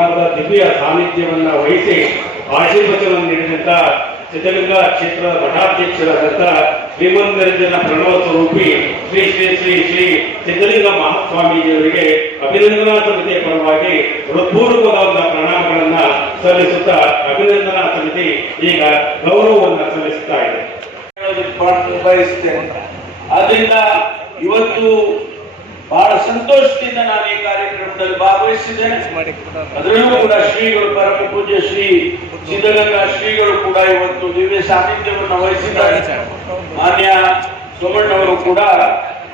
ಪರಂಪರಾ ದಿವ್ಯ ಸಾನ್ನಿಧ್ಯವನ್ನ ವಹಿಸಿ ಆಶೀರ್ವಚನವನ್ನು ನೀಡಿದಂತ ಸಿದ್ಧಗಂಗಾ ಕ್ಷೇತ್ರದ ಮಠಾಧ್ಯಕ್ಷರಾದಂತ ಶ್ರೀಮಂತರಿಜನ ಪ್ರಣವ ಸ್ವರೂಪಿ ಶ್ರೀ ಶ್ರೀ ಶ್ರೀ ಶ್ರೀ ಸಿದ್ಧಲಿಂಗ ಮಹಾಸ್ವಾಮೀಜಿಯವರಿಗೆ ಅಭಿನಂದನಾ ಸಮಿತಿಯ ಪರವಾಗಿ ಹೃತ್ಪೂರ್ವಕವಾದ ಪ್ರಣಾಮಗಳನ್ನ ಸಲ್ಲಿಸುತ್ತಾ ಅಭಿನಂದನಾ ಸಮಿತಿ ಈಗ ಗೌರವವನ್ನು ಸಲ್ಲಿಸುತ್ತಾ ಇದೆ. ಆದ್ರಿಂದ ಇವತ್ತು ಬಹಳ ಸಂತೋಷದಿಂದ ನಾನು ಈ ಕಾರ್ಯಕ್ರಮದಲ್ಲಿ ಭಾಗವಹಿಸಿದ್ದೇನೆ. ಅದರಲ್ಲೂ ಕೂಡ ಶ್ರೀಗಳು ಪರಮ ಪೂಜ್ಯ ಶ್ರೀ ಸಿದ್ಧಗಂಗಾ ಶ್ರೀಗಳು ಕೂಡ ಇವತ್ತು ದಿವ್ಯ ಸಾನ್ನಿಧ್ಯವನ್ನು ವಹಿಸಿದ್ದಾರೆ. ಮಾನ್ಯ ಸೋಮಣ್ಣವರು ಕೂಡ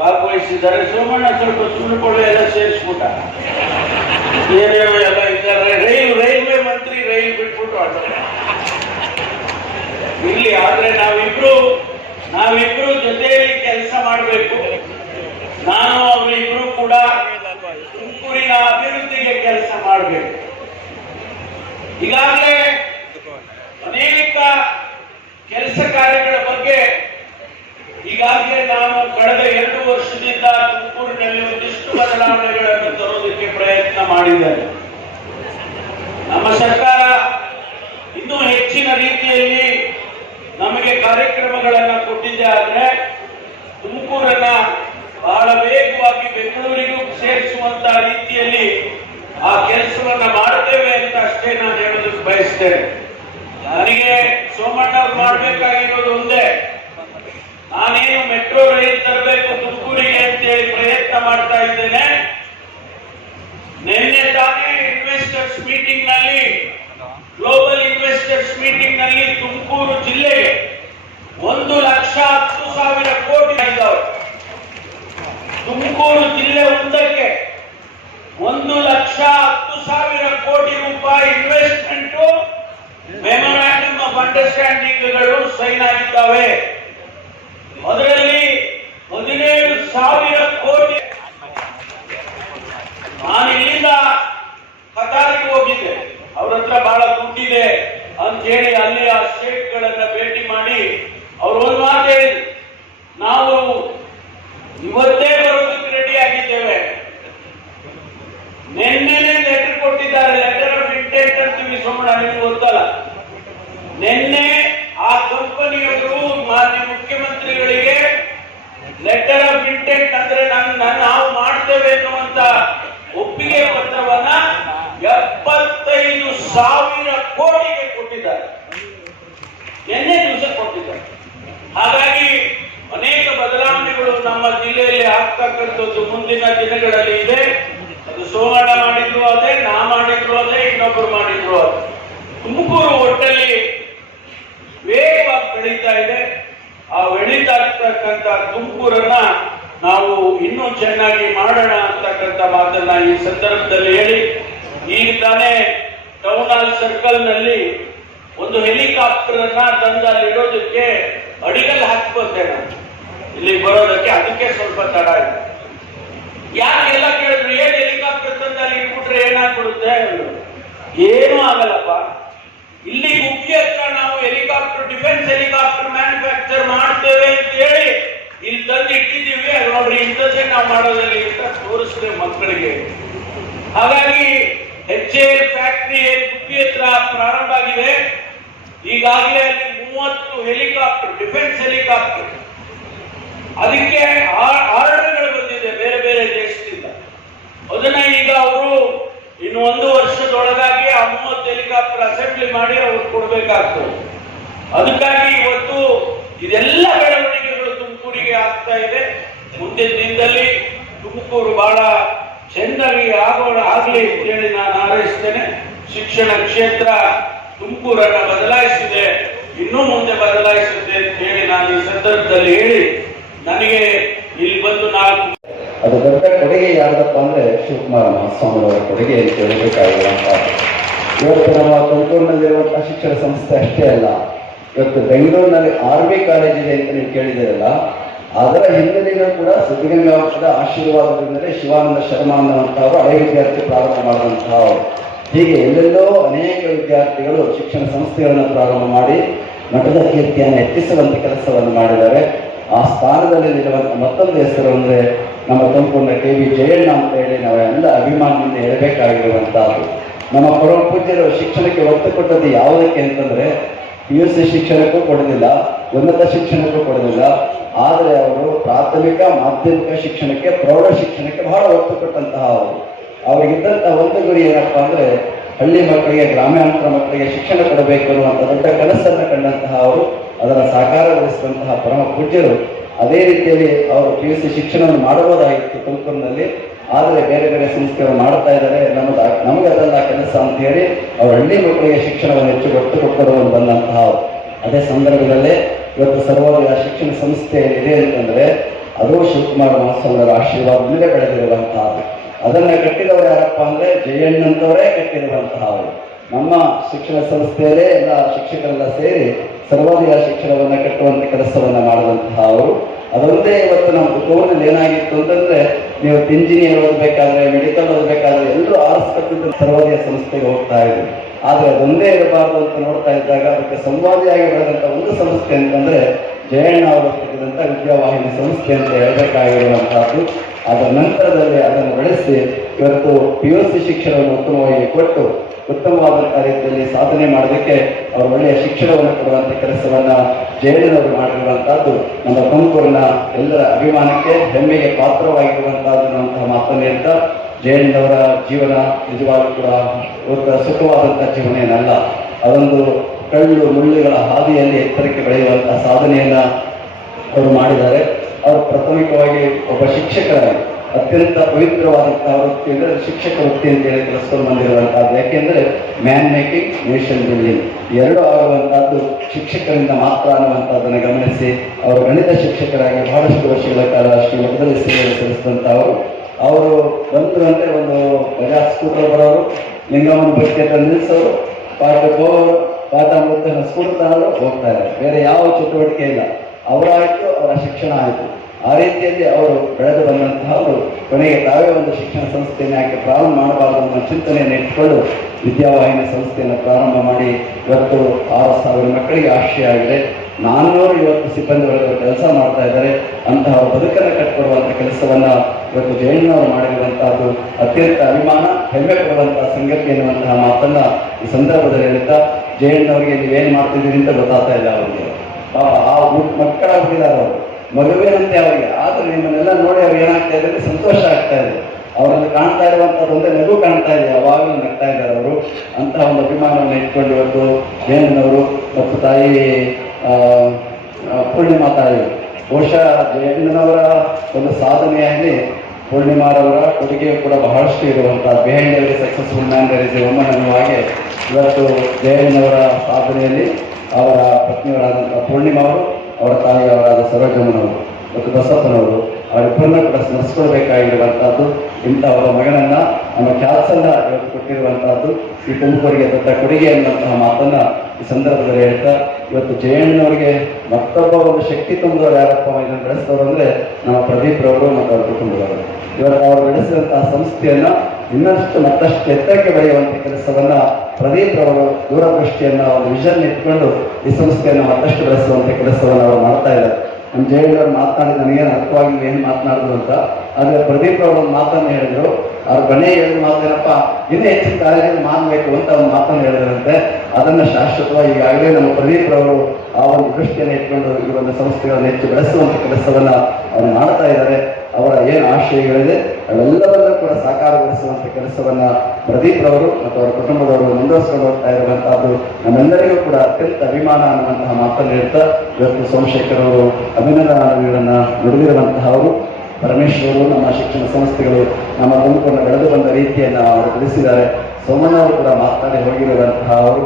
ಭಾಗವಹಿಸಿದ್ದಾರೆ. ಸೋಮಣ್ಣ ಸ್ವಲ್ಪ ಸುಳ್ಳುಕೊಳ್ಳು ಎಲ್ಲ ಸೇರಿಸ್ಬಿಟ್ಟ, ಏನೇನೋ ಎಲ್ಲ ಇದ್ದಾರೆ. ರೈಲ್ವೆ ಮಂತ್ರಿ ರೈಲ್ ಬಿಟ್ಬಿಟ್ಟು ಆಟ ಇಲ್ಲಿ. ಆದ್ರೆ ನಾವಿಬ್ರು ಜೊತೆಯಲ್ಲಿ ಕೆಲಸ ಮಾಡಬೇಕು. ನಾನು ಅವರಿಬ್ರು ಕೂಡ ತುಮಕೂರಿನ ಅಭಿವೃದ್ಧಿಗೆ ಕೆಲಸ ಮಾಡಬೇಕು. ಈಗಾಗಲೇ ಅನೇಕ ಕೆಲಸ ಕಾರ್ಯಗಳ ಬಗ್ಗೆ ಈಗಾಗಲೇ ನಾನು ಕಳೆದ 2 ವರ್ಷದಿಂದ ತುಮಕೂರಿನಲ್ಲಿ ಒಂದಿಷ್ಟು ಬದಲಾವಣೆಗಳನ್ನು ತರೋದಕ್ಕೆ ಪ್ರಯತ್ನ ಮಾಡಿದ್ದೇನೆ. ನಮ್ಮ ಸರ್ಕಾರ ಇನ್ನೂ ಹೆಚ್ಚಿನ ರೀತಿಯಲ್ಲಿ ನಮಗೆ ಕಾರ್ಯಕ್ರಮಗಳನ್ನ ಕೊಟ್ಟಿದೆ. ಆದ್ರೆ ತುಮಕೂರನ್ನ ಬಹಳ ವೇಗವಾಗಿ ಬೆಂಗಳೂರಿಗೂ ಸೇರಿಸುವಂತ ರೀತಿಯಲ್ಲಿ ಆ ಕೆಲಸವನ್ನ ಮಾಡುತ್ತೇವೆ ಅಂತ ಅಷ್ಟೇ ನಾನು ಹೇಳೋದಕ್ಕೆ ಬಯಸ್ತೇನೆ. ನನಗೆ ಸೋಮಣ್ಣ ಅವ್ರು ಮಾಡಬೇಕಾಗಿರೋದು ಒಂದೇ, ನಾನೇನು ಮೆಟ್ರೋ ರೈಲ್ ತರಬೇಕು ತುಮಕೂರಿಗೆ ಅಂತೇಳಿ ಪ್ರಯತ್ನ ಮಾಡ್ತಾ ಇದ್ದೇನೆ. ನಿನ್ನೆ ತಾನೇ ಇನ್ವೆಸ್ಟರ್ಸ್ ಮೀಟಿಂಗ್ ನಲ್ಲಿ, ಗ್ಲೋಬಲ್ ಇನ್ವೆಸ್ಟರ್ಸ್ ಮೀಟಿಂಗ್ ನಲ್ಲಿ ತುಮಕೂರು ಜಿಲ್ಲೆಗೆ 1,10,000 ಕೋಟಿ ಇದ್ದಾವೆ. ತುಮಕೂರು ಜಿಲ್ಲೆ ಒಂದಕ್ಕೆ 1,10,000 ಕೋಟಿ ರೂಪಾಯಿ ಇನ್ವೆಸ್ಟ್ಮೆಂಟ್ ಮೆಮೊರಾಂಡಮ್ ಆಫ್ ಅಂಡರ್ಸ್ಟ್ಯಾಂಡಿಂಗ್ಗಳು ಸೈನ್ ಆಗಿದ್ದಾವೆ. ಅದರಲ್ಲಿ 17,000 ಕೋಟಿ. ನಾನು ಇಲ್ಲಿಂದ ಕತಾರಿಗೆ ಹೋಗಿದ್ದೆ, ಅವ್ರ ಹತ್ರ ಬಹಳ ದುಡ್ಡಿದೆ ಅಂತ ಹೇಳಿ ಅಲ್ಲಿ ಆ ಸ್ಟೇಟ್ಗಳನ್ನ ಭೇಟಿ ಮಾಡಿ ಅವ್ರು ಒಂದು ಮಾತು ಹೇಳಿದ್ರು, ನಾವು ಇವತ್ತೇ ಬರೋದಕ್ಕೆ ರೆಡಿ ಆಗಿದ್ದೇವೆ. ನಿನ್ನೆನೆ ಲೆಟರ್ ಕೊಟ್ಟಿದ್ದಾರೆ, ಲೆಟರ್ ಆಫ್ ಇಂಟೆಂಟ್ ಅಂತೀವಿ ಸೋಮಣ್ಣ, ನಿಮ್ಗೆ ಗೊತ್ತಲ್ಲ. ನಿನ್ನೆ ಆ ಕಂಪನಿಯವರು ಮಾನ್ಯ ಮುಖ್ಯಮಂತ್ರಿಗಳಿಗೆ ಲೆಟರ್ ಆಫ್ ಇಂಟೆಂಟ್ ಅಂದ್ರೆ ನಾವು ಮಾಡ್ತೇವೆ ಎನ್ನುವಂತ ಒಪ್ಪಿಗೆ ಪತ್ರವನ್ನ 75,000 ಕೋಟಿಗೆ ಕೊಟ್ಟಿದ್ದಾರೆ. ನಿನ್ನೆ ದಿವಸ ಕೊಟ್ಟಿದ್ದಾರೆ. ಹಾಗಾಗಿ ಅನೇಕ ಬದಲಾವಣೆಗಳು ನಮ್ಮ ಜಿಲ್ಲೆಯಲ್ಲಿ ಆಗ್ತಕ್ಕಂಥದ್ದು ಮುಂದಿನ ದಿನಗಳಲ್ಲಿ ಇದೆ. ಅದು ಸೋಮಣ್ಣ ಮಾಡಿದ್ರು ಅದೇ, ನಾ ಮಾಡಿದ್ರು ಅದೇ, ಇನ್ನೊಬ್ಬರು ಮಾಡಿದ್ರು ಅದೇ. ತುಮಕೂರು ಒಟ್ಟಲ್ಲಿ ವೇಗವಾಗಿ ಬೆಳೀತಾ ಇದೆ. ಆ ಬೆಳೀತಾ ಇರ್ತಕ್ಕಂಥ ತುಮಕೂರನ್ನ ನಾವು ಇನ್ನೂ ಚೆನ್ನಾಗಿ ಮಾಡೋಣ ಅಂತಕ್ಕಂಥ ಮಾತನ್ನ ಈ ಸಂದರ್ಭದಲ್ಲಿ ಹೇಳಿ, ಈಗ ತಾನೇ ಟೌನ್ ಹಾಲ್ ಸರ್ಕಲ್ ನಲ್ಲಿ ಒಂದು ಹೆಲಿಕಾಪ್ಟರ್ ಅನ್ನ ತಂದು ಅಲ್ಲಿ ಇಡೋದಕ್ಕೆ ಅಡಿಗಲ್ ಹಾಕ್ಬೋದೆ ನಾನು ಇಲ್ಲಿ ಬರೋದಕ್ಕೆ. ಅದಕ್ಕೆ ಸ್ವಲ್ಪ ತಡ ಇದೆ. ಯಾಕೆಲ್ಲ ಕೇಳಿದ್ರು, ಏನ್ ಹೆಲಿಕಾಪ್ಟರ್ ತಂದು ಅಲ್ಲಿ ಇಟ್ಬಿಟ್ರೆ ಏನಾಗ್ಬಿಡುತ್ತೆ? ಏನೂ ಆಗಲ್ಲಪ್ಪ. ಇಲ್ಲಿ ಗುಬ್ಬಿ ಹತ್ರ ನಾವು ಹೆಲಿಕಾಪ್ಟರ್, ಡಿಫೆನ್ಸ್ ಹೆಲಿಕಾಪ್ಟರ್ ಮ್ಯಾನುಫ್ಯಾಕ್ಚರ್ ಮಾಡ್ತೇವೆ ಅಂತ ಹೇಳಿ ಇಲ್ಲಿ ತಂದು ಇಟ್ಟಿದ್ದೀವಿ. ಅದು ನೋಡ್ರಿ, ಇಂಥದ್ದೇ ನಾವು ಮಾಡೋದಲ್ಲಿ ಅಂತ ತೋರಿಸಿದ್ರೆ ಮಕ್ಕಳಿಗೆ. ಹಾಗಾಗಿ HAL ಫ್ಯಾಕ್ಟರಿ ಗುಬ್ಬಿ ಹತ್ರ ಪ್ರಾರಂಭ ಆಗಿದೆ. ಈಗಾಗಲೇ ಅಲ್ಲಿ 30 ಹೆಲಿಕಾಪ್ಟರ್, ಡಿಫೆನ್ಸ್ ಹೆಲಿಕಾಪ್ಟರ್, ಅದಕ್ಕೆ ಆರ್ಡರ್ಗಳು ಬಂದಿದೆ ಬೇರೆ ಬೇರೆ ದೇಶದಿಂದ. ಅದನ್ನ ಈಗ ಅವರು ಇನ್ನು 1 ವರ್ಷದೊಳಗಾಗಿ ಆ 30 ಹೆಲಿಕಾಪ್ಟರ್ ಅಸೆಂಬ್ಲಿ ಮಾಡಿ ಅವ್ರು ಕೊಡಬೇಕಾಗ್ತದೆ. ಅದಕ್ಕಾಗಿ ಇವತ್ತು ಇದೆಲ್ಲ ಬೆಳವಣಿಗೆಗಳು ತುಮಕೂರಿಗೆ ಆಗ್ತಾ ಇದೆ. ಮುಂದಿನ ದಿನದಲ್ಲಿ ತುಮಕೂರು ಬಹಳ ಚೆನ್ನಾಗಿ ಆಗಲಿ ಅಂತೇಳಿ ನಾನು ಹಾರೈಸ್ತೇನೆ. ಶಿಕ್ಷಣ ಕ್ಷೇತ್ರ ತುಮಕೂರನ್ನ ಬದಲಾಯಿಸಿದೆ, ಇನ್ನೂ ಮುಂದೆ ಬದಲಾಯಿಸುತ್ತೆ ಅಂತ ಹೇಳಿ ನಾನು ಈ ಸಂದರ್ಭದಲ್ಲಿ ಹೇಳಿ, ನನಗೆ ಇಲ್ಲಿ ಬಂದು ಅದು ದೊಡ್ಡ ಕೊಡುಗೆ ಯಾರದಪ್ಪ ಅಂದ್ರೆ ಶಿವಕುಮಾರ ಮಹಾಸ್ವಾಮಿ ಅವರ ಕೊಡುಗೆ ಅಂತ ಹೇಳಬೇಕಾಗಿರುವಂತ. ಇವತ್ತು ನಮ್ಮ ತುಮಕೂರಿನಲ್ಲಿರುವಂತಹ ಶಿಕ್ಷಣ ಸಂಸ್ಥೆ ಅಷ್ಟೇ ಅಲ್ಲ, ಇವತ್ತು ಬೆಂಗಳೂರಿನಲ್ಲಿ RV ಕಾಲೇಜ್ ಇದೆ ಅಂತ ನೀವು ಕೇಳಿದಿರಲ್ಲ, ಅದರ ಹಿನ್ನೆಲೆಯೂ ಕೂಡ ಸಿದ್ಧಗಂಗಾ ಮಠದ ಆಶೀರ್ವಾದದಿಂದಲೇ ಶಿವಾನಂದ ಶರ್ಮಾ ಅನ್ನುವಂಥವರು ಹಳೆ ವಿದ್ಯಾರ್ಥಿ ಪ್ರಾರಂಭ ಮಾಡಿದಂತಹ. ಹೀಗೆ ಎಲ್ಲೆಲ್ಲೋ ಅನೇಕ ವಿದ್ಯಾರ್ಥಿಗಳು ಶಿಕ್ಷಣ ಸಂಸ್ಥೆಗಳನ್ನು ಪ್ರಾರಂಭ ಮಾಡಿ ಮಠದ ಕೀರ್ತಿಯನ್ನು ಹೆಚ್ಚಿಸುವಂತ ಕೆಲಸವನ್ನು ಮಾಡಿದ್ದಾರೆ. ಆ ಸ್ಥಾನದಲ್ಲಿ ನಿಲ್ಲುವಂತ ಮತ್ತೊಂದು ಹೆಸರು ಅಂದ್ರೆ ನಮ್ಮ ತುಮಕೂರಿನ KV ಜಯಣ್ಣ ಅಂತ ಹೇಳಿ ನಾವೆಲ್ಲ ಅಭಿಮಾನದಿಂದ ಹೇಳಬೇಕಾಗಿರುವಂತಹದ್ದು. ನಮ್ಮ ಪರಮ ಪೂಜ್ಯರು ಶಿಕ್ಷಣಕ್ಕೆ ಒತ್ತು ಕೊಟ್ಟದ್ದು ಯಾವುದಕ್ಕೆ ಅಂತಂದ್ರೆ PUC ಶಿಕ್ಷಣಕ್ಕೂ ಕೊಡಲಿಲ್ಲ, ಉನ್ನತ ಶಿಕ್ಷಣಕ್ಕೂ ಕೊಡಲಿಲ್ಲ. ಆದರೆ ಅವರು ಪ್ರಾಥಮಿಕ ಮಾಧ್ಯಮಿಕ ಶಿಕ್ಷಣಕ್ಕೆ, ಪ್ರೌಢ ಶಿಕ್ಷಣಕ್ಕೆ ಬಹಳ ಒತ್ತು ಕೊಟ್ಟಂತಹ ಅವರಿಗಿದ್ದಂತಹ ಒಂದು ಗುರಿ ಏನಪ್ಪಾ ಅಂದ್ರೆ ಹಳ್ಳಿ ಮಕ್ಕಳಿಗೆ, ಗ್ರಾಮಾಂತರ ಮಕ್ಕಳಿಗೆ ಶಿಕ್ಷಣ ಕೊಡಬೇಕು ಅನ್ನುವಂಥ ದೊಡ್ಡ ಕನಸನ್ನು ಕಂಡಂತಹ ಅವರು ಅದರ ಸಾಕಾರಗೊಳಿಸಿದಂತಹ ಪರಮ ಪೂಜ್ಯರು. ಅದೇ ರೀತಿಯಲ್ಲಿ ಅವರು PUC ಶಿಕ್ಷಣವನ್ನು ಮಾಡಬಹುದಾಗಿತ್ತು ತುಮಕೂರಿನಲ್ಲಿ, ಆದರೆ ಬೇರೆ ಬೇರೆ ಸಂಸ್ಥೆಗಳು ಮಾಡ್ತಾ ಇದ್ದಾರೆ, ನಮಗೆ ಅದೆಲ್ಲ ಕೆಲಸ ಅಂತ ಹೇಳಿ ಅವರು ಹಳ್ಳಿ ಮಕ್ಕಳಿಗೆ ಶಿಕ್ಷಣವನ್ನು ಹೆಚ್ಚು ಒತ್ತು ಕೊಟ್ಟರು ಬಂದಂತಹ. ಅದೇ ಸಂದರ್ಭದಲ್ಲೇ ಇವತ್ತು ಸರ್ವೋದಯ ಶಿಕ್ಷಣ ಸಂಸ್ಥೆ ಇದೆ ಅಂತಂದ್ರೆ ಅದು ಶಿವಕುಮಾರ ಮಹಾಸ್ವಾಮಿಯವರ ಆಶೀರ್ವಾದದಲ್ಲೇ ಬೆಳೆದಿರುವಂತಹದ್ದು. ಅದನ್ನ ಕಟ್ಟಿದವರು ಯಾರಪ್ಪ ಅಂದ್ರೆ ಜಯಣ್ಣಂತವರೇ ಕಟ್ಟಿರುವಂತಹ ಅವರು. ನಮ್ಮ ಶಿಕ್ಷಣ ಸಂಸ್ಥೆಯಲ್ಲೇ ಎಲ್ಲ ಶಿಕ್ಷಕರೆಲ್ಲ ಸೇರಿ ಸರ್ವೋದಯ ಶಿಕ್ಷಣವನ್ನ ಕಟ್ಟುವಂತ ಕೆಲಸವನ್ನ ಮಾಡಿದಂತಹ ಅವರು. ಅದೊಂದೇ ಇವತ್ತು ನಮ್ಮ ತುಮಕೂರಿನಲ್ಲಿ ಏನಾಗಿತ್ತು ಅಂತಂದ್ರೆ, ನೀವು ಇಂಜಿನಿಯರ್ ಓದಬೇಕಾದ್ರೆ, ಮೆಡಿಕಲ್ ಓದಬೇಕಾದ್ರೆ ಎಲ್ಲರೂ ಆರಿಸ್ಕೊಟ್ಟಿದ್ದು ಸರ್ವೋದಯ ಸಂಸ್ಥೆಗೆ ಹೋಗ್ತಾ ಇದ್ರು. ಆದ್ರೆ ಅದೊಂದೇ ಇರಬಾರ್ದು ಅಂತ ನೋಡ್ತಾ ಇದ್ದಾಗ ಅದಕ್ಕೆ ಸಂವಾದಿಯಾಗಿ ಬೆಳೆದಂತ ಒಂದು ಸಂಸ್ಥೆ ಅಂತಂದ್ರೆ ಜಯಣ್ಣ ಅವರು ಕಟ್ಟಿದಂತ ವಿದ್ಯಾವಾಹಿನಿ ಸಂಸ್ಥೆ ಅಂತ ಹೇಳಬೇಕಾಗಿರುವಂತಹದ್ದು. ಅದರ ನಂತರದಲ್ಲಿ ಅದನ್ನು ಬೆಳೆಸಿ ಇವತ್ತು PUC ಶಿಕ್ಷಣವನ್ನು ಉತ್ತಮವಾಗಿ ಕೊಟ್ಟು ಉತ್ತಮವಾದಂತಹ ರೀತಿಯಲ್ಲಿ ಸಾಧನೆ ಮಾಡೋದಕ್ಕೆ ಅವರು ಒಳ್ಳೆಯ ಶಿಕ್ಷಣವನ್ನು ಕೊಡುವಂತ ಕೆಲಸವನ್ನ ಜಯಣ್ಣನವರು ಮಾಡಿರುವಂತಹದ್ದು ನಮ್ಮ ತುಮಕೂರಿನ ಎಲ್ಲರ ಅಭಿಮಾನಕ್ಕೆ, ಹೆಮ್ಮೆಗೆ ಪಾತ್ರವಾಗಿರುವಂತಹದ್ದು ಮಾತನ್ನು ಹೇಳ್ತಾ, ಜಯಣ್ಣನವರ ಜೀವನ ನಿಜವಾಗ್ಲೂ ಕೂಡ ಸುಖವಾದಂತಹ ಜೀವನ ಏನಲ್ಲ. ಅದೊಂದು ಕಳ್ಳು ಮುಳ್ಳುಗಳ ಹಾದಿಯಲ್ಲಿ ಎತ್ತರಕ್ಕೆ ಬೆಳೆಯುವಂತಹ ಸಾಧನೆಯನ್ನ ಅವರು ಮಾಡಿದ್ದಾರೆ. ಅವರು ಪ್ರಾಥಮಿಕವಾಗಿ ಒಬ್ಬ ಶಿಕ್ಷಕರಾಗಿ ಅತ್ಯಂತ ಪವಿತ್ರವಾದಂತಹ ವೃತ್ತಿ ಅಂದರೆ ಶಿಕ್ಷಕ ವೃತ್ತಿ ಅಂತ ಹೇಳಿ ಕೆಲಸವನ್ನು ಬಂದಿರುವಂತಹದ್ದು. ಯಾಕೆಂದ್ರೆ ಮ್ಯಾನ್ ಮೇಕಿಂಗ್, ನೇಷನ್ ಬಿಲ್ಡಿಂಗ್ ಎರಡು ಆಗುವಂತಹದ್ದು ಶಿಕ್ಷಕರಿಂದ ಮಾತ್ರ ಅನ್ನುವಂಥದ್ದನ್ನು ಗಮನಿಸಿ ಅವರು ಗಣಿತ ಶಿಕ್ಷಕರಾಗಿ ಬಹಳಷ್ಟು ವರ್ಷಗಳ ಕಾಲ ಶ್ರೀಮಠದಲ್ಲಿ ಸೇವೆ ಸಲ್ಲಿಸಿದಂಥವರು. ಅವರು ಬಂದರು ಅಂದ್ರೆ ಒಂದು ಬಜಾಜ್ ಸ್ಕೂಟರ್ ಬರೋರು, ಲಿಂಗಮ್ಮನ ಭಕ್ತಿ ಅಂತ ನಿಲ್ಲಿಸೋರು, ಪಾಠಕ್ಕೆ ಹೋಗೋರು, ಪಾಠ ಮುಗಿದ ಸ್ಕೂಟರ್ ತಗೊಳ್ಳೋರು, ಹೋಗ್ತಾ ಇದ್ದಾರೆ. ಬೇರೆ ಯಾವ ಚಟುವಟಿಕೆ ಇಲ್ಲ. ಅವರಾಯಿತು, ಅವರ ಶಿಕ್ಷಣ ಆಯಿತು. ಆ ರೀತಿಯಲ್ಲಿ ಅವರು ಬೆಳೆದು ಬಂದಂತಹವರು ಕೊನೆಗೆ ತಾವೇ ಒಂದು ಶಿಕ್ಷಣ ಸಂಸ್ಥೆಯನ್ನು ಯಾಕೆ ಪ್ರಾರಂಭ ಮಾಡಬಾರದು ಅನ್ನೋ ಚಿಂತನೆಯನ್ನು ಇಟ್ಕೊಂಡು ವಿದ್ಯಾವಾಹಿನಿ ಸಂಸ್ಥೆಯನ್ನು ಪ್ರಾರಂಭ ಮಾಡಿ ಇವತ್ತು 6,000 ಮಕ್ಕಳಿಗೆ ಆಶ್ರಯ ಆಗಿದೆ. 400 ಇವತ್ತು ಸಿಬ್ಬಂದಿ ವರ್ಗಗಳು ಕೆಲಸ ಮಾಡ್ತಾ ಇದ್ದಾರೆ. ಅಂತಹ ಬದುಕನ್ನು ಕಟ್ಟಿಕೊಡುವಂಥ ಕೆಲಸವನ್ನ ಇವತ್ತು ಜಯಣ್ಣನವರು ಮಾಡಿರುವಂತಹದ್ದು ಅತ್ಯಂತ ಅಭಿಮಾನ, ಹೆಮ್ಮೆ ಕೊಡುವಂತಹ ಸಂಗತಿ ಎನ್ನುವಂತಹ ಮಾತನ್ನ ಈ ಸಂದರ್ಭದಲ್ಲಿ ಹೇಳ್ತಾ, ಜಯಣ್ಣವರಿಗೆ ನೀವೇನು ಮಾಡ್ತಿದ್ದೀರಿ ಅಂತ ಗೊತ್ತಾಗ್ತಾ ಇಲ್ಲ ಅವರಿಗೆ. ಆ ಮಕ್ಕಳಾಗಿದ್ದಾರೆ ಅವರು, ಮಗುವೇನಂತೆ ಅವರಿಗೆ. ಆದ್ರೆ ನಿಮ್ಮನ್ನೆಲ್ಲ ನೋಡಿ ಅವ್ರಿಗೆ ಏನಾಗ್ತಾ ಇದೆ ಅಂದ್ರೆ ಸಂತೋಷ ಆಗ್ತಾ ಇದೆ. ಅವರಲ್ಲಿ ಕಾಣ್ತಾ ಇರುವಂತದ್ದು ಒಂದೇ ನಗು ಕಾಣ್ತಾ ಇದೆ, ಯಾವಾಗಲೂ ನಗ್ತಾ ಇದ್ದಾರೆ ಅವರು. ಅಂತಹ ಒಂದು ಅಭಿಮಾನವನ್ನು ಇಟ್ಕೊಂಡು ಇವತ್ತು ಜಯಣ್ಣನವರು ಮತ್ತು ತಾಯಿ ಪೂರ್ಣಿಮಾ ತಾಯಿ, ಬಹುಶಃ ಜಯಣ್ಣನವರ ಒಂದು ಸಾಧನೆಯಲ್ಲಿ ಪೂರ್ಣಿಮಾರವರ ಕೊಡುಗೆ ಕೂಡ ಬಹಳಷ್ಟು ಇರುವಂತಹ behind every successful man there is a woman ಅನ್ನುವ ಹಾಗೆ ಇವತ್ತು ಜಯಣ್ಣನವರ ಸಾಧನೆಯಲ್ಲಿ ಅವರ ಪತ್ನಿಯವರಾದಂತಹ ಪೂರ್ಣಿಮಾ ಅವರು, ಅವರ ತಾಯಿಯವರಾದ ಸರೋಜಮ್ಮನವರು ಮತ್ತು ಬಸಪ್ಪನವರು ಅವರಿಬ್ಬರನ್ನ ಕೂಡ ಸ್ಮರಿಸ್ಕೊಳ್ಬೇಕಾಗಿರುವಂತಹದ್ದು. ಇಂಥ ಒಬ್ಬ ಮಗನನ್ನ ನಮ್ಮ ಖ್ಯಾತ್ಸನ್ನ ಇವತ್ತು ಕೊಟ್ಟಿರುವಂತಹದ್ದು ಈ ತುಮಕೂರಿಗೆ ದೊಡ್ಡ ಕೊಡುಗೆ ಅನ್ನುವಂತಹ ಮಾತನ್ನ ಈ ಸಂದರ್ಭದಲ್ಲಿ ಹೇಳ್ತಾ, ಇವತ್ತು ಜಯಣ್ಣನವರಿಗೆ ಮತ್ತೊಬ್ಬ ಒಂದು ಶಕ್ತಿ ತುಂಬಿದವರು ಯಾರಪ್ಪ ಇದನ್ನು ಬೆಳೆಸಿದವರು ಅಂದ್ರೆ ನಮ್ಮ ಪ್ರದೀಪ್ ರವರು ಮತ್ತು ಅವರ ಕುಟುಂಬದವರು. ಇವತ್ತು ಅವರು ಬೆಳೆಸಿದಂತಹ ಸಂಸ್ಥೆಯನ್ನ ಇನ್ನಷ್ಟು ಮತ್ತಷ್ಟು ಎತ್ತರಕ್ಕೆ ಬೆಳೆಯುವಂತ ಕೆಲಸವನ್ನ ಪ್ರದೀಪ್ ರವರು ದೂರದೃಷ್ಟಿಯನ್ನ ಒಂದು ವಿಷನ್ ಇಟ್ಕೊಂಡು ಈ ಸಂಸ್ಥೆಯನ್ನು ಮತ್ತಷ್ಟು ಬೆಳೆಸುವಂತ ಕೆಲಸವನ್ನು ಅವರು ಮಾಡ್ತಾ ಇದ್ದಾರೆ. ನಮ್ಮ ಜಯಣ್ಣವರು ಮಾತನಾಡಿದ ನನಗೇನು ಅರ್ಥವಾಗಿ ಏನು ಮಾತನಾಡಿದ್ರು ಅಂತ. ಆದರೆ ಪ್ರದೀಪ್ ಅವರು ಒಂದು ಮಾತನ್ನು ಹೇಳಿದ್ರು. ಅವ್ರ ಕೊನೆ ಹೇಳಿದ ಮಾತೇನಪ್ಪ, ಇನ್ನೂ ಹೆಚ್ಚಿನ ಕಾಲೇಜಲ್ಲಿ ಮಾಡಬೇಕು ಅಂತ ಒಂದು ಮಾತನ್ನು ಹೇಳಿದ್ರಂತೆ. ಅದನ್ನು ಶಾಶ್ವತವಾಗಿ ಈಗಾಗಲೇ ನಮ್ಮ ಪ್ರದೀಪ್ ರವರು ಆ ಒಂದು ದೃಷ್ಟಿಯನ್ನು ಇಟ್ಕೊಂಡು ಈ ಒಂದು ಸಂಸ್ಥೆಗಳನ್ನು ಹೆಚ್ಚು ಬೆಳೆಸುವಂತ ಕೆಲಸವನ್ನ ಅವರು ಮಾಡ್ತಾ ಇದ್ದಾರೆ. ಅವರ ಏನು ಆಶಯಗಳಿದೆ ಅವೆಲ್ಲವನ್ನೂ ಕೂಡ ಸಾಕಾರಗೊಳಿಸುವಂತ ಕೆಲಸವನ್ನ ಪ್ರದೀಪ್ ರವರು ಮತ್ತು ಅವರ ಕುಟುಂಬದವರು ಮುಂದುವರಿಸಿಕೊಂಡು ಹೋಗ್ತಾ ಇರುವಂತಹದ್ದು ನಮ್ಮೆಲ್ಲರಿಗೂ ಕೂಡ ಅತ್ಯಂತ ಅಭಿಮಾನ ಅನ್ನುವಂತಹ ಮಾತನ್ನು ಹೇಳ್ತಾ, ಇವತ್ತು ಸೋಮಶೇಖರ್ ಅವರು ಅಭಿನಂದನೆಗಳನ್ನ ನುಡಿದಿರುವಂತಹವರು. ಪರಮೇಶ್ವರರು ನಮ್ಮ ಶಿಕ್ಷಣ ಸಂಸ್ಥೆಗಳು ನಮ್ಮ ತುಮಕೂರನ್ನ ಬೆಳೆದು ಬಂದ ರೀತಿಯನ್ನು ಅವರು ತಿಳಿಸಿದ್ದಾರೆ. ಸೋಮಣ್ಣವರು ಕೂಡ ಮಾತನಾಡಿ ಹೋಗಿರುವಂತಹ ಅವರು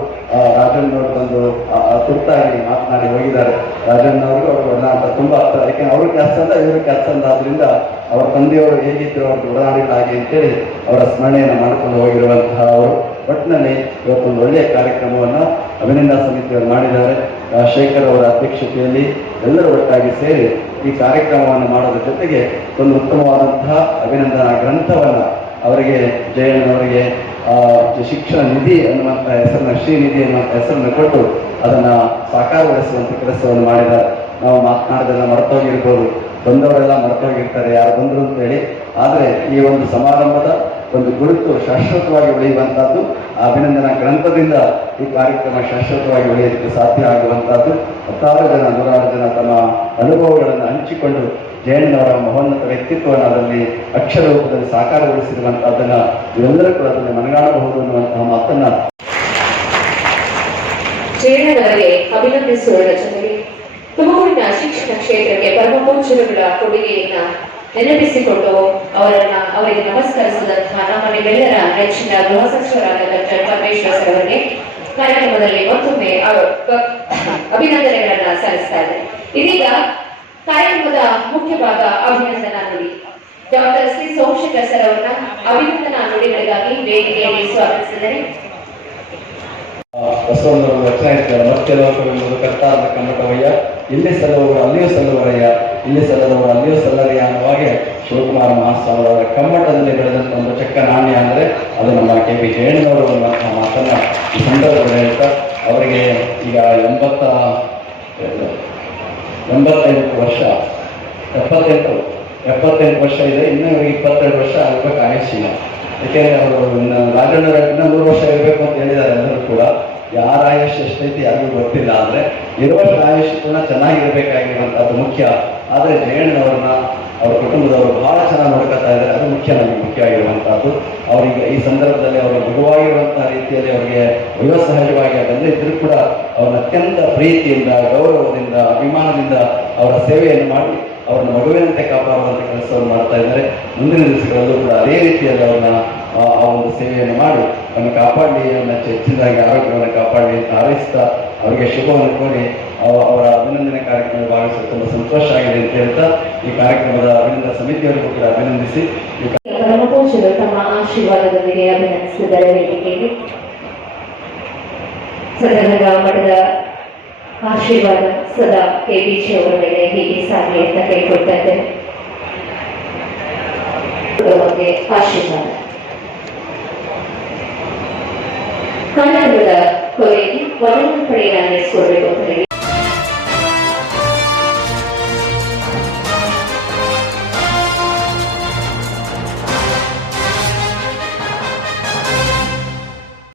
ರಾಜಣ್ಣವರು ಬಂದು ತುರ್ತಾಗಿ ಮಾತನಾಡಿ ಹೋಗಿದ್ದಾರೆ. ರಾಜಣ್ಣವ್ರಿಗೂ ಅವರು ಒಡನಾಟ ತುಂಬಾ ಯಾಕೆಂದ್ರೆ ಅವರು ಕೆಲಸ ಅಂತ ಇವರು ಕೆಲಸ ಅಂತ ಆದ್ರಿಂದ ಅವರ ತಂದೆಯವರು ಹೇಗಿದ್ರು ಅವ್ರಿಗೆ ಒಡನಾಡಿದ ಹಾಗೆ ಅಂತೇಳಿ ಅವರ ಸ್ಮರಣೆಯನ್ನು ಮಾಡಿಕೊಂಡು ಹೋಗಿರುವಂತಹ ಅವರು. ಒಟ್ಟಿನಲ್ಲಿ ಇವತ್ತೊಂದು ಒಳ್ಳೆಯ ಕಾರ್ಯಕ್ರಮವನ್ನು ಅಭಿನಂದನಾ ಸಮಿತಿಯವರು ಮಾಡಿದ್ದಾರೆ. ಶೇಖರ್ ಅವರ ಅಧ್ಯಕ್ಷತೆಯಲ್ಲಿ ಎಲ್ಲರೂ ಒಟ್ಟಾಗಿ ಸೇರಿ ಈ ಕಾರ್ಯಕ್ರಮವನ್ನು ಮಾಡೋದ್ರ ಜೊತೆಗೆ ಒಂದು ಉತ್ತಮವಾದಂತಹ ಅಭಿನಂದನಾ ಗ್ರಂಥವನ್ನ ಅವರಿಗೆ ಜಯಣ್ಣನವರಿಗೆ ಶಿಕ್ಷಣ ನಿಧಿ ಅನ್ನುವಂಥ ಹೆಸರನ್ನ, ಶ್ರೀನಿಧಿ ಅನ್ನುವಂಥ ಹೆಸರನ್ನು ಕೊಟ್ಟು ಅದನ್ನ ಸಾಕಾರಗೊಳಿಸುವಂತ ಕೆಲಸವನ್ನು ಮಾಡಿದ್ದಾರೆ. ನಾವು ಮಾತನಾಡೋದೆಲ್ಲ ಮರ್ತೋಗಿರ್ಬೋದು, ಬಂದವರೆಲ್ಲ ಮರ್ತೋಗಿರ್ತಾರೆ ಯಾರು ಬಂದರು ಅಂತ ಹೇಳಿ. ಆದರೆ ಈ ಒಂದು ಸಮಾರಂಭದ ಒಂದು ಗುರುತು ಶಾಶ್ವತವಾಗಿ ಉಳಿಯುವಂತಹದ್ದು. ಆ ಅಭಿನಂದನಾ ಗ್ರಂಥದಿಂದ ಈ ಕಾರ್ಯಕ್ರಮ ಶಾಶ್ವತವಾಗಿ ಉಳಿಯಲಿಕ್ಕೆ ಸಾಧ್ಯ ಆಗುವಂತಹದ್ದು. 106 ಜನ ತಮ್ಮ ಅನುಭವಗಳನ್ನು ಹಂಚಿಕೊಂಡು ಜಯಣ್ಣನವರ ಮಹೋನ್ನತ ವ್ಯಕ್ತಿತ್ವವನ್ನು ಅದರಲ್ಲಿ ಅಕ್ಷರ ರೂಪದಲ್ಲಿ ಸಾಕಾರಗೊಳಿಸಿರುವಂತಹದ್ದನ್ನ ಇವೆಲ್ಲರೂ ಕೂಡ ಅದನ್ನು ಮನಗಾಣಬಹುದು ಅನ್ನುವಂತಹ ಮಾತನ್ನ ಜಯಣ್ಣನವರಿಗೆ ಅಭಿನಂದಿಸುವುದರ ಜೊತೆಗೆ ತುಮಕೂರಿನ ಶಿಕ್ಷಣ ಕ್ಷೇತ್ರಕ್ಕೆ ಪರಮಪೂಜ್ಯರುಗಳ ಕೊಡುಗೆಯನ್ನ ನೆನಪಿಸಿಕೊಂಡು ಅವರಿಗೆ ನಮಸ್ಕರಿಸಿದಂತಹ ನಮ್ಮ ನಿಮ್ಮೆಲ್ಲರ ನೆಚ್ಚಿನ ಗೃಹ ಸಚಿವರಾದ ಡಾಕ್ಟರ್ ಪರಮೇಶ್ವರ್ ಸರ್ ಅವರಿಗೆ ಕಾರ್ಯಕ್ರಮದಲ್ಲಿ ಮತ್ತೊಮ್ಮೆ ಅಭಿನಂದನೆಗಳನ್ನ ಸಲ್ಲಿಸ್ತಾ ಇದ್ದಾರೆ. ಇದೀಗ ಕಾರ್ಯಕ್ರಮದ ಮುಖ್ಯ ಭಾಗ ಅಭಿನಂದನಾ ನುಡಿ. ಡಾಕ್ಟರ್ ಶ್ರೀ ಸೋಮಶೇಖರ್ ಸರ್ ಅವರನ್ನ ಅಭಿನಂದನಾ ನುಡಿಗಳಿಗಾಗಿ ವೇದಿಕೆಯಲ್ಲಿ ಸ್ವಾಗತಿಸಿದ್ದಾರೆ. ಬಸವಣ್ಣವರು ರಚನೆ ಇರ್ತಾರೆ, ಮತ್ತೆ ಲೋಕವೆಂಬುದು ಕರ್ತಾರದ ಕನ್ನಡವಯ್ಯ, ಇಲ್ಲಿ ಸಲ್ಲುವವರು ಅಲ್ಲಿಯೂ ಸಲ್ಲುವರಯ್ಯ, ಇಲ್ಲಿ ಸಲ್ಲದವರು ಅಲ್ಲಿಯೂ ಸಲ್ಲರಯ್ಯ ಅನ್ನುವಾಗೆ ಶಿವಕುಮಾರ ಮಹಾಸ್ವಾಮಿಯವರ ಕಮ್ಮಟದಲ್ಲಿ ಬೆಳೆದಂತ ಒಂದು ಚೆಕ್ಕ ನಾಣ್ಯ ಅಂದರೆ ಅದು ನಮ್ಮ KP ಜಯಣ್ಣನವರು ಅನ್ನುವಂತಹ ಮಾತನ್ನ ಈ ಸಂದರ್ಭದಲ್ಲಿ ಹೇಳ್ತಾ, ಅವರಿಗೆ ಈಗ 78 ವರ್ಷ, 78 ವರ್ಷ ಇದೆ. ಇನ್ನೂ ಇವರಿಗೆ 22 ವರ್ಷ ಆಗಬೇಕು ಆಯುಷ್ಯ. ಯಾಕೆಂದ್ರೆ ಅವರು ರಾಜಣ್ಣರ 3 ವರ್ಷ ಇರಬೇಕು ಅಂತ ಹೇಳಿದ್ದಾರೆ. ಎಲ್ಲರೂ ಕೂಡ ಯಾರ ಆಯುಷ್ಯ ಎಷ್ಟೈತಿ ಯಾರಿಗೂ ಗೊತ್ತಿಲ್ಲ. ಆದರೆ ಇರುವಷ್ಟು ಆಯುಷ್ಯ ಕೂಡ ಚೆನ್ನಾಗಿರ್ಬೇಕಾಗಿರುವಂಥದ್ದು ಮುಖ್ಯ. ಆದರೆ ಜಯಣ್ಣನವ್ರನ್ನ ಅವ್ರ ಕುಟುಂಬದವರು ಬಹಳ ಚೆನ್ನಾಗಿ ನೋಡ್ಕೊತಾ ಇದ್ದಾರೆ. ಅದು ನಮಗೆ ಮುಖ್ಯ ಆಗಿರುವಂಥದ್ದು. ಅವರಿಗೆ ಈ ಸಂದರ್ಭದಲ್ಲಿ ಅವರ ಮಗುವಾಗಿರುವಂತಹ ರೀತಿಯಲ್ಲಿ ಅವರಿಗೆ ವಯೋಸಹಜವಾಗಿ ಅದೆಲ್ಲ ಇದ್ರೂ ಕೂಡ ಅವ್ರನ್ನ ಅತ್ಯಂತ ಪ್ರೀತಿಯಿಂದ, ಗೌರವದಿಂದ, ಅಭಿಮಾನದಿಂದ ಅವರ ಸೇವೆಯನ್ನು ಮಾಡಿ ಅವ್ರನ್ನ ಮಗುವಿನಂತೆ ಕಾಪಾಡುವಂಥ ಕೆಲಸವನ್ನು ಮಾಡ್ತಾ ಇದ್ದಾರೆ. ಮುಂದಿನ ದಿವಸಗಳಲ್ಲೂ ಕೂಡ ಅದೇ ರೀತಿಯಲ್ಲಿ ಅವ್ರನ್ನ ಆ ಒಂದು ಸೇವೆಯನ್ನು ಮಾಡಿ ನಮ್ಮನ್ನು ಕಾಪಾಡಲಿ, ಹೆಚ್ಚಿನದಾಗಿ ಆರೋಗ್ಯವನ್ನು ಕಾಪಾಡಲಿ ಅಂತ ಹಾರೈಸ್ತಾ ಅವರಿಗೆ ಶುಭವನ್ನು ಕೋರಿ ಅವರ ಅಭಿನಂದನೆ ಕಾರ್ಯಕ್ರಮದಲ್ಲಿ ಭಾಗವಹಿಸಲು ತುಂಬ ಸಂತೋಷ ಆಗಿದೆ ಅಂತ ಹೇಳ್ತಾ ಈ ಕಾರ್ಯಕ್ರಮದ ಅಭಿನಂದನಾ ಸಮಿತಿಯವರಿಗೂ ಕೂಡ ಅಭಿನಂದಿಸಿ ಪರಮಪೂಜ್ಯರು ತಮ್ಮ ಆಶೀರ್ವಾದದೊಂದಿಗೆ ಅಭಿನಂದಿಸಿದ್ದಾರೆ. ವೇದಿಕೆಯಲ್ಲಿ ಸದನದ ಮಠದ ಆಶೀರ್ವಾದ ಸದಾ KBG ಅವರ ಮೇಲೆ ಹೀಗೆ ಸಾಗಿ ಅಂತ ಕೇಳ್ಕೊಳ್ತಾ ಇದ್ದೇನೆ. ಆಶೀರ್ವಾದ. ಕಾರ್ಯಕ್ರಮದ ಕೊನೆಯಲ್ಲಿ ಮೊದಲ ಪಡೆಯನ್ನು ನಡೆಸಿಕೊಳ್ಬೇಕು.